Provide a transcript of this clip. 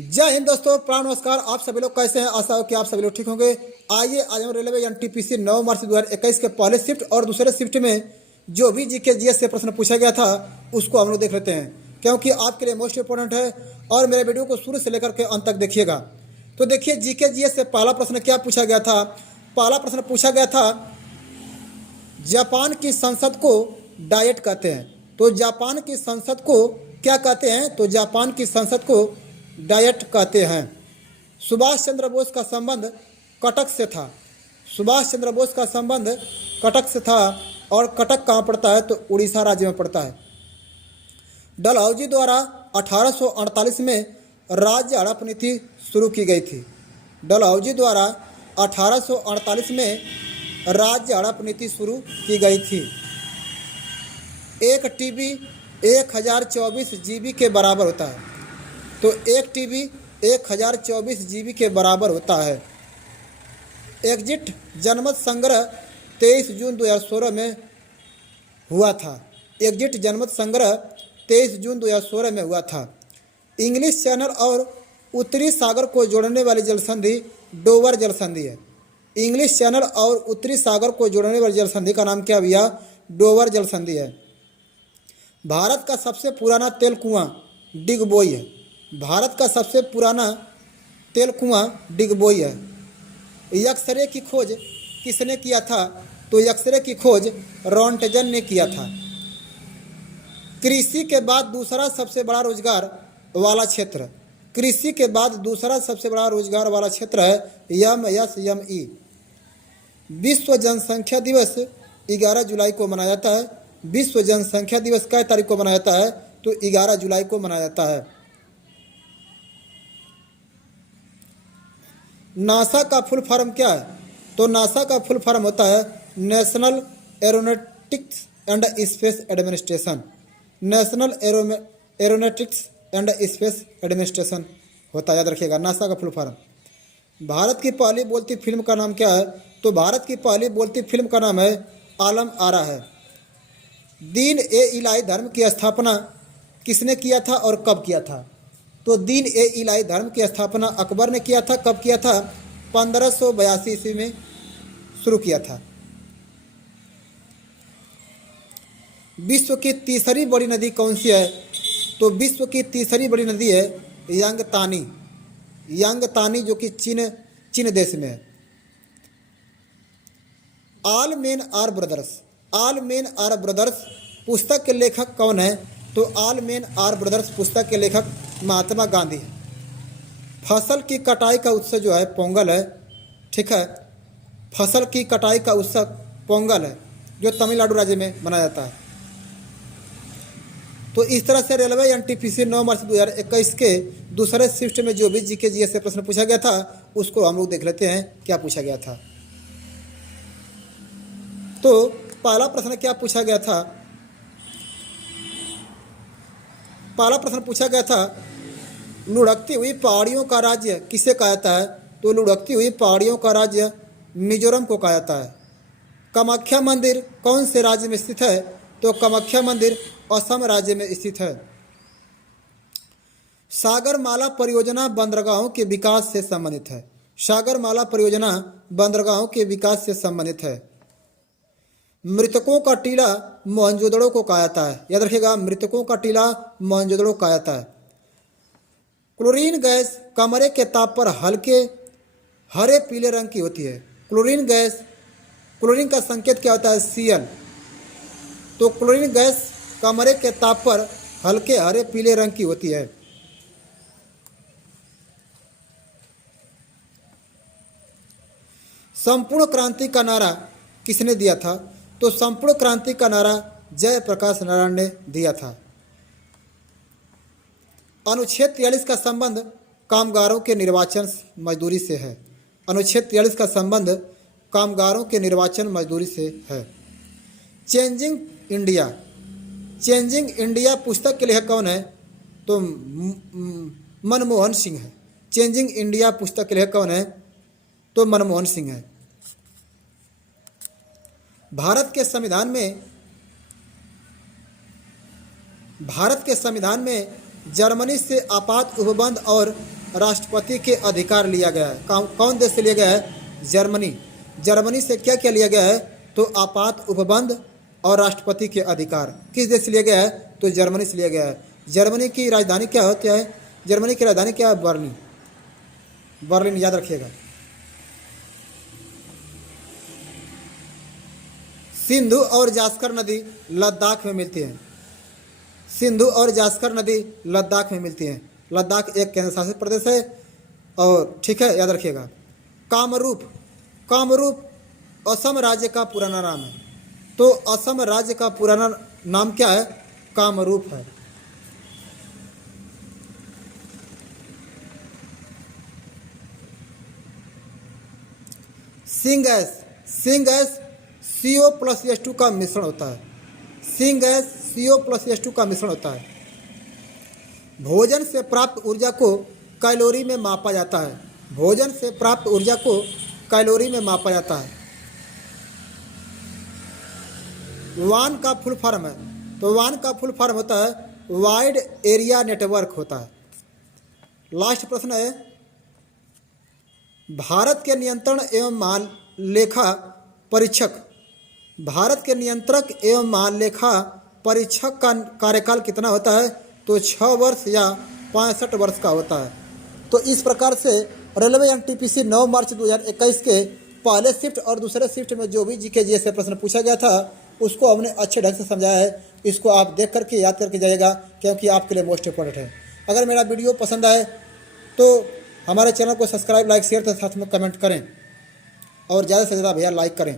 जय हिंद दोस्तों, प्राण नमस्कार। आप सभी लोग कैसे हैं? आशा हो कि आप सभी लोग ठीक होंगे। आइए आज हम रेलवे एनटीपीसी 9 मार्च 2021 के पहले शिफ्ट और दूसरे शिफ्ट में जो भी जीके जीएस से प्रश्न पूछा गया था उसको हम लोग देख लेते हैं, क्योंकि आपके लिए मोस्ट इंपॉर्टेंट है। और मेरे वीडियो को शुरू से लेकर के अंत तक देखिएगा। तो देखिए, जीके जीएस से पहला प्रश्न क्या पूछा गया था। पहला प्रश्न पूछा गया था, जापान की संसद को डायट कहते हैं। तो जापान की संसद को क्या कहते हैं? तो जापान की संसद को डायट कहते हैं। सुभाष चंद्र बोस का संबंध कटक से था। सुभाष चंद्र बोस का संबंध कटक से था। और कटक कहाँ पड़ता है? तो उड़ीसा राज्य में पड़ता है। डलहौजी द्वारा 1848 में राज्य हड़प नीति शुरू की गई थी। डलहौजी द्वारा 1848 में राज्य हड़प नीति शुरू की गई थी। एक टीबी 1024 जीबी के बराबर होता है। तो एक टीबी 1024 जीबी के बराबर होता है। एग्जिट जनमत संग्रह 23 जून 2016 में हुआ था। एग्जिट जनमत संग्रह 23 जून 2016 में हुआ था। इंग्लिश चैनल और उत्तरी सागर को जोड़ने वाली जलसंधि डोवर जलसंधि है। इंग्लिश चैनल और उत्तरी सागर को जोड़ने वाली जलसंधि का नाम क्या भैया? डोवर जलसंधि है। भारत का सबसे पुराना तेल कुआं डिगबोई है। भारत का सबसे पुराना तेल कुआं डिगबोई है। एक्सरे की खोज किसने किया था? तो एक्सरे की खोज रॉन्टजन ने किया था। कृषि के बाद दूसरा सबसे बड़ा रोजगार वाला क्षेत्र, कृषि के बाद दूसरा सबसे बड़ा रोजगार वाला क्षेत्र है MSME। विश्व जनसंख्या दिवस 11 जुलाई को मनाया जाता है। विश्व जनसंख्या दिवस कै तारीख को मनाया जाता है? तो 11 जुलाई को मनाया जाता है। नासा का फुल फॉर्म क्या है? तो नासा का फुल फॉर्म होता है national aeronautics and space administration. National aeronautics and space administration होता है, याद रखिएगा नासा का फुल फॉर्म। भारत की पहली बोलती फिल्म का नाम क्या है? तो भारत की पहली बोलती फिल्म का नाम है आलम आरा है। दीन ए इलाही धर्म की स्थापना किसने किया था और कब किया था? तो दीन ए इलाही धर्म की स्थापना अकबर ने किया था। कब किया था? 1582 ईस्वी में शुरू किया था। विश्व की तीसरी बड़ी नदी कौन सी है? तो विश्व की तीसरी बड़ी नदी है यांगतानी। यांगतानी जो कि चीन देश में है। All men are brothers, all men are brothers पुस्तक के लेखक कौन है? तो ऑल मेन आर ब्रदर्स पुस्तक के लेखक महात्मा गांधी है। फसल की कटाई का उत्सव जो है पोंगल है, ठीक है। फसल की कटाई का उत्सव पोंगल है जो तमिलनाडु राज्य में मनाया जाता है। तो इस तरह से रेलवे एनटीपीसी 9 मार्च 2021 के दूसरे शिफ्ट में जो भी जीके जीएस से प्रश्न पूछा गया था उसको हम लोग देख लेते हैं क्या पूछा गया था। तो पहला प्रश्न क्या पूछा गया था? पहला प्रश्न पूछा गया था, लुढ़कती हुई पहाड़ियों का राज्य किसे कहा जाता है? तो लुढ़कती हुई पहाड़ियों का राज्य मिजोरम को कहा जाता है। कामाख्या मंदिर कौन से राज्य में स्थित है? तो कामाख्या मंदिर असम राज्य में स्थित है। सागरमाला परियोजना बंदरगाहों के विकास से संबंधित है। सागरमाला परियोजना बंदरगाहों के विकास से संबंधित है। मृतकों का टीला मोहनजोदड़ो को कहा जाता है, याद रखिएगा मृतकों का टीला मोहनजोदड़ो कहा जाता है। क्लोरीन गैस कमरे के ताप पर हल्के हरे पीले रंग की होती है। क्लोरीन गैस, क्लोरीन का संकेत क्या होता है? Cl। तो क्लोरीन गैस कमरे के ताप पर हल्के हरे पीले रंग की होती है। संपूर्ण क्रांति का नारा किसने दिया था? तो संपूर्ण क्रांति का नारा जयप्रकाश नारायण ने दिया था। अनुच्छेद 43 का संबंध कामगारों के निर्वाचन मजदूरी से है। अनुच्छेद 43 का संबंध कामगारों के निर्वाचन मजदूरी से है। चेंजिंग इंडिया, चेंजिंग इंडिया पुस्तक के लेखक कौन है? तो मनमोहन सिंह है। चेंजिंग इंडिया पुस्तक के लेखक कौन है? तो मनमोहन सिंह है। भारत के संविधान में जर्मनी से आपात उपबंध और राष्ट्रपति के अधिकार लिया गया है। कौन देश से लिया गया है? जर्मनी। जर्मनी से क्या क्या लिया गया है? तो आपात उपबंध और राष्ट्रपति के अधिकार किस देश से लिया गया है? तो जर्मनी से लिया गया है। जर्मनी की राजधानी क्या है? जर्मनी की राजधानी क्या है? बर्लिन। बर्लिन याद रखिएगा। सिंधु और जास्कर नदी लद्दाख में मिलती है। सिंधु और जास्कर नदी लद्दाख में मिलती हैं। लद्दाख एक केंद्र शासित प्रदेश है और ठीक है, याद रखिएगा। कामरूप। कामरूप असम राज्य का पुराना नाम है। तो असम राज्य का पुराना नाम क्या है? कामरूप है। सिंगैस। सिंगैस CO+H2 का मिश्रण होता है। सिंगैस CO+H2 का मिश्रण होता है। भोजन से प्राप्त ऊर्जा को कैलोरी में मापा जाता है। भोजन से प्राप्त ऊर्जा को कैलोरी में मापा जाता है। वान का फुल फॉर्म है। तो वान का फुल फॉर्म होता है वाइड एरिया नेटवर्क होता है। लास्ट प्रश्न है, भारत के नियंत्रण एवं महालेखा परीक्षक, भारत के नियंत्रक एवं महालेखा परीक्षक का कार्यकाल कितना होता है? तो 6 वर्ष या 65 वर्ष का होता है। तो इस प्रकार से रेलवे NTPC 9 मार्च 2021 के पहले शिफ्ट और दूसरे शिफ्ट में जो भी GK GS से प्रश्न पूछा गया था उसको हमने अच्छे ढंग से समझाया है। इसको आप देख करके याद करके जाइएगा क्योंकि आपके लिए मोस्ट इंपॉर्टेंट है। अगर मेरा वीडियो पसंद आए तो हमारे चैनल को सब्सक्राइब, लाइक, शेयर तथा साथ में कमेंट करें और ज़्यादा से ज़्यादा भैया लाइक करें।